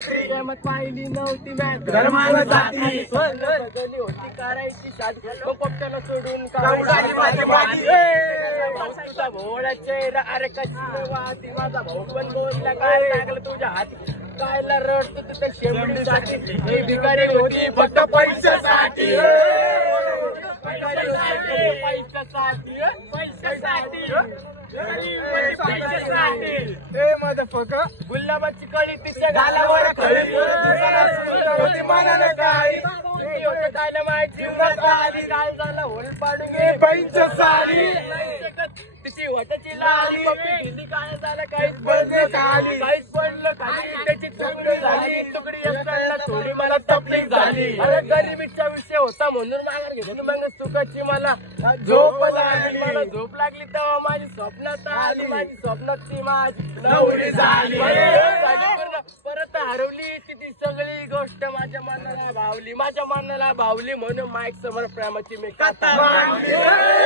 प्रेमात पाहिली नव्हती मॅच धर्माला जाती बदली होती करायची शादी मग पप्प्याला सोडून तुझा भोळा चेहरा अरे कशी वाहती माझा भाऊ पण बोलला काय लागलं तुझ्या हाती कायला रडतो तू त्या शेवटीसाठी ही भिकारी होती फक्त पैशासाठी गुलाबाची कळी तिच्या गालावर मनानं काही खायला माहिती आली लाल झाला होल पाडून घे पैशासाठी तिची वाटाची लाली पप्पी काय झालं काहीच पडलं खाली काहीच पडलं खाली त्याची तुकडी झाली तुकडी एकला थोडी मला तकलीफ झाली अरे गरिबीचा विषय होता म्हणून माघार घेतली मग सुखाची मला झोप लागली मला झोप लागली तेव्हा माझी स्वप्नात आली माझी स्वप्नात ती माझी नवरी झाली परत हरवली ती सगळी गोष्ट माझ्या मनाला भावली म्हणून माईक समोर प्रेमाची मी कथा मांडली